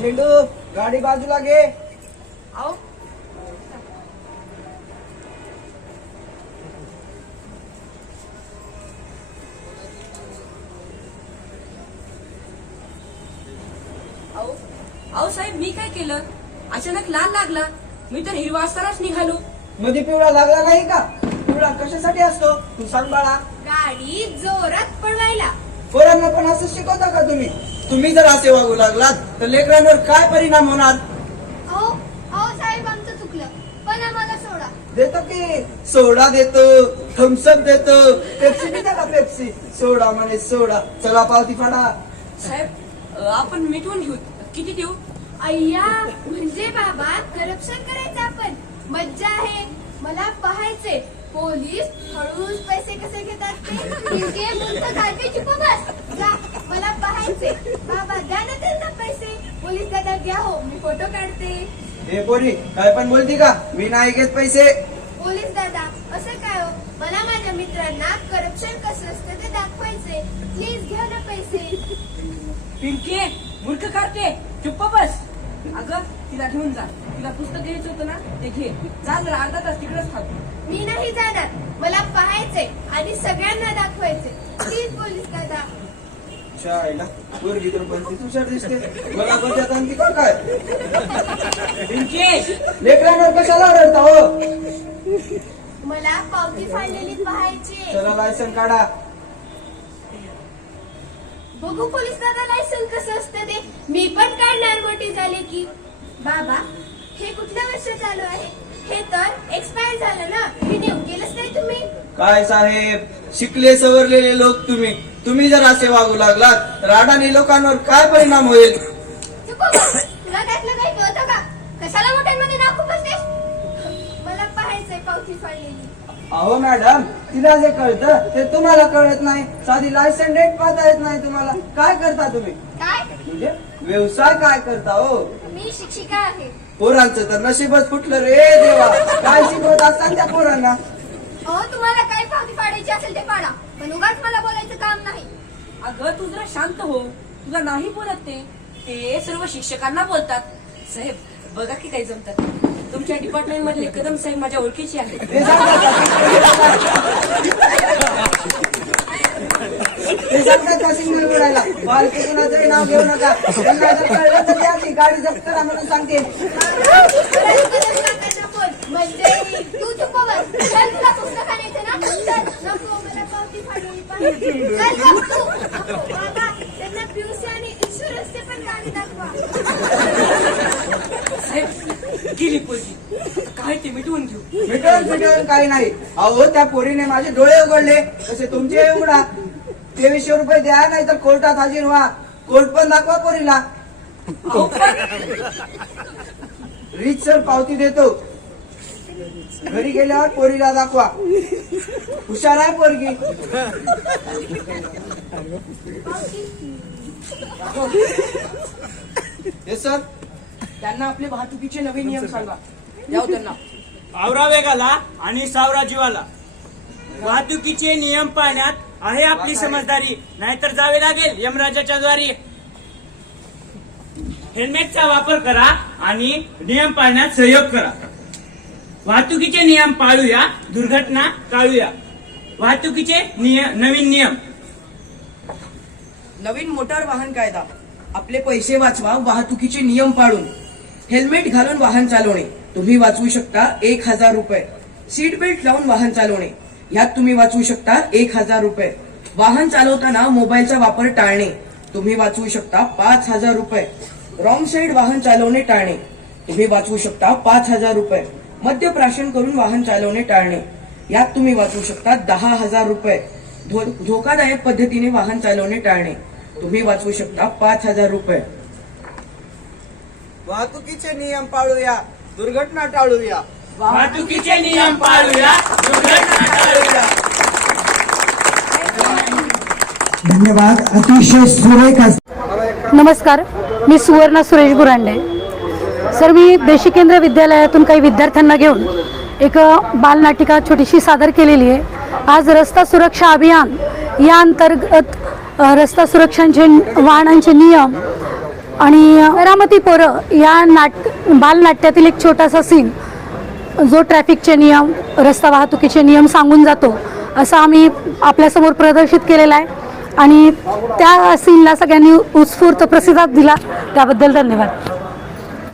झेंडू गाडी बाजूला घे. साहेब मी काय केलं? अचानक लाल लागला. मी तर हिरवा असतानाच निघालो. मध्ये पिवळा लागला नाही का? पिवळा कशासाठी असतो? तू सांग बाळा. गाडी जोरात पळवायला. पोरांना पण असं शिकवता का तुम्ही? तुम्ही जर असे वागू लागलात तर लेकरांवर काय परिणाम होणार? अहो अहो साहेब आमचं चुकलं. पण आम्हाला सोडा. देतो की? सोडा देतो थम्सअप देतो. पेप्सी देता का पेप्सी सोडा म्हणे सोडा. चला पावती फाडा. साहेब आपण मिटवून घेऊ. किती देऊ? अय्या म्हणजे बाबा करप्शन करायचं आपण. मज्जा आहे. मला पाहायचे पोलीस हळूच पैसे कसे घेतात ते. चुप बस जा मला पाहायचे बाबा द्या ना त्यांना पैसे पोलीस दादा घ्या हो मी फोटो काढते. हे पोरी काय पण बोलती का? मी नाही घेत पैसे. पोलीस दादा असं काय हो? मला माझ्या मित्रांना करप्शन कसं असतं ते दाखवायचे प्लीज घ्या ना पैसे. पिंके मूर्ख करते. चुप्प बस. अगं तिला घेऊन जा. तिला पुस्तक घ्यायचं होतं ना ते घे. जा जरा अर्धा तास तिकडेच थांब. मी नाही जाणार. मला पाहायचे आणि सगळ्यांना दाखवायचे प्लीज पोलीस दादा शाळेला पोरगी तर पण ती हुशार दिसते. मला बजात आणखी का काय? पिंके! लेकरांवर कशाला रडता हो? मला पावती फाडलेली पाहायची चला लायसन काढा. बघू पोलीस दादा लायसन कसं असतं ते. मी पण काढणार मोठी झाले की. बाबा हे कुठलं वर्ष चालू आहे? हे तर एक्सपायर झालं ना. रिन्यू केलंच नाही तुम्ही. काय साहेब? शिकले सवरलेले लोक तुम्ही. तुम्ही जर असे वागू लागलात तर अडाणी लोकांवर काय परिणाम होईल? हो. बस. तुला त्यातलं काही कळतं का? कशाला मोठ्यांमध्ये नाकू बसतेस मला पाहायचंय पावती फाडलेली. अहो मॅडम तिला जे कळतं ते तुम्हाला कळत नाही. साधी लायसन डेट पाहता येत नाही तुम्हाला. काय करता तुम्ही? काय? म्हणजे व्यवसाय काय करता हो? मी शिक्षिका आहे. पोरांचं तर नशीबच फुटलं रे देवा. काय शिकवत असतात त्या पोरांना? अहो तुम्हाला काय पावती फाडायची असेल ते फाडा पण उगाच मला बोलायचं काम नाही. अगं तू जरा शांत हो. तुला नाही बोलत ते. ते सर्व शिक्षकांना बोलतात. साहेब बघा की काही जमतात तुमच्या डिपार्टमेंट मधले कदम साहेब माझ्या ओळखीचे आहेत. ते सांगतात ते सांगतात का सिग्नल उडायला पालखी कुणाचंही नाव घेऊ नका. त्यांना जर कळलं तर द्या की गाडी जप्त करा म्हणून सांगते म्हणजे तू चुप बस चल तुला पुस्तक आणायचं ना चल नको मला पावती फाडलेली पाहिजे चल गप तू नको, बाबा त्यांना पीयूसी आणि इन्शुरन्सचे पण गाडी दाखवा साहेब गेली पोरगी. काय ते मिटवून घेऊ? मिटवून मिटवून काही नाही. अहो त्या पोरीने माझे डोळे उघडले. तसे तुमचे उघडा. तेवीसशे रुपये द्या नाही तर कोर्टात हजर व्हा. कोर्ट पण दाखवा पोरीला. अहो, पण रीच सर पावती देतो. घरी गेल्यावर पोरीला दाखवा. हुशार आहे पोरगी. हे सर त्यांना आपले वाहतुकीचे नवीन नियम सांगा. द्याव त्यांना. आवरा वेगाला आणि सावरा जीवाला. वाहतुकीचे नियम पाळण्यात आहे आपली समजदारी. नाहीतर जावे लागेल यमराजाच्या द्वारी. हेल्मेटचा वापर करा आणि नियम पाळण्यात सहयोग करा. वाहतुकीचे नियम पाळूया दुर्घटना टाळूया. वाहतुकीचे नवीन नियम. नवीन मोटार वाहन कायदा. आपले पैसे वाचवा वाहतुकीचे नियम पाळून. हेल्मेट घालून वाहन चालवणे. तुम्ही वाचवू शकता एक हजार रुपये. सीट बेल्ट लावून वाहन चालवणे. यात तुम्ही वाचवू शकता एक हजार रुपये. वाहन चालवताना मोबाईलचा वापर टाळणे. तुम्ही वाचवू शकता पाच हजार रुपये. रॉंग साईड वाहन चालवणे टाळणे. तुम्ही वाचवू शकता पाच हजार रुपये. मद्यप्राशन करून वाहन चालवणे टाळणे. यात तुम्ही वाचवू शकता दहा हजार रुपये. धो- धोकादायक पद्धतीने वाहन चालवणे टाळणे. तुम्ही वाचवू शकता पाच हजार रुपये. वाहतुकीचे नियम पाळूया दुर्घटना टाळूया. वाहतुकीचे नियम पाळूया दुर्घटना टाळूया. धन्यवाद. अतिशय सुरेख नमस्कार. मी सुवर्णा सुरेश गुरांडे. सर मी देशी केंद्र विद्यालयातून काही विद्यार्थ्यांना घेऊन एक बालनाटिका छोटीशी सादर केलेली आहे. आज रस्ता सुरक्षा अभियान या अंतर्गत रस्ता सुरक्षांचे वाहनांचे नियम आणि मेरामती पोरं या नाट बालनाट्यातील एक छोटासा सीन जो ट्रॅफिकचे नियम रस्ता वाहतुकीचे नियम सांगून जातो असं आम्ही आपल्यासमोर प्रदर्शित केलेला आहे. आणि त्या सीनला सगळ्यांनी उत्स्फूर्त प्रतिसाद दिला. त्याबद्दल धन्यवाद.